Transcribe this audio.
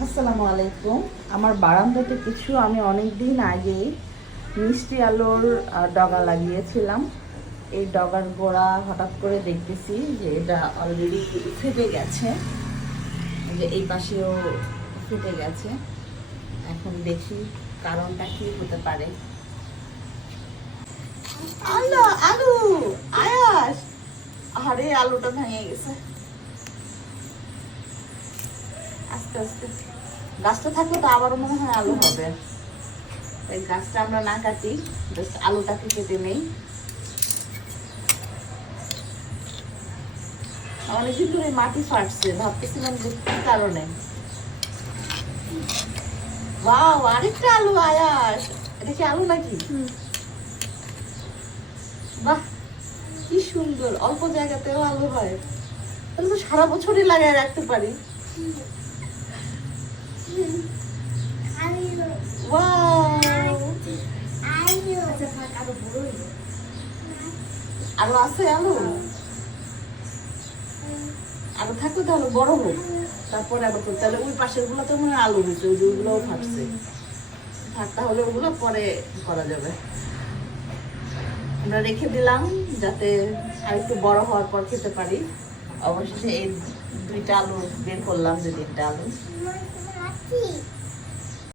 আসসালামু আলাইকুম। আমার বারান্দাতে কিছু আমি অনেক দিন আগেই মিষ্টি আলুর ডগা লাগিয়েছিলাম। এই ডগার গোড়া হঠাৎ করে দেখতেছি যে এটা অলরেডি ফেটে গেছে, যে এই পাশেও ফেটে গেছে। এখন দেখি কারণটা কি হতে পারে। আল্লাহ, আলু আয়াস, আরে আলুটা ভেঙে গেছে। আস্তে আস্তে গাছটা থাকলে তো আবারও মনে হয় আলু হবে। এই গাছটা আমরা না কাটি, জাস্ট আলুটাকে কেটে নেই। অনেকদিন ধরে মাটি ফাটছে, ভাবতেছিলাম যে কি কারণে। ওয়াও, আরেকটা আলু আয়াস। এটা কি আলু নাকি? বাহ, কি সুন্দর, অল্প জায়গাতেও আলু হয়। তাহলে তো সারা বছরই লাগায় রাখতে পারি। ওয়াও, আরো আছে আলু। আলু থাকলে তাহলে বড় হোক, তারপরে আবার তাহলে ওই পাশের গুলো তো মনে হয় আলু হয়েছে, ওইগুলোও ফাটছে। থাক, তাহলে ওগুলো পরে করা যাবে। আমরা রেখে দিলাম যাতে আর একটু বড় হওয়ার পর খেতে পারি। অবশেষে এই দুইটা আলু বের করলাম, যে তিনটা আলু।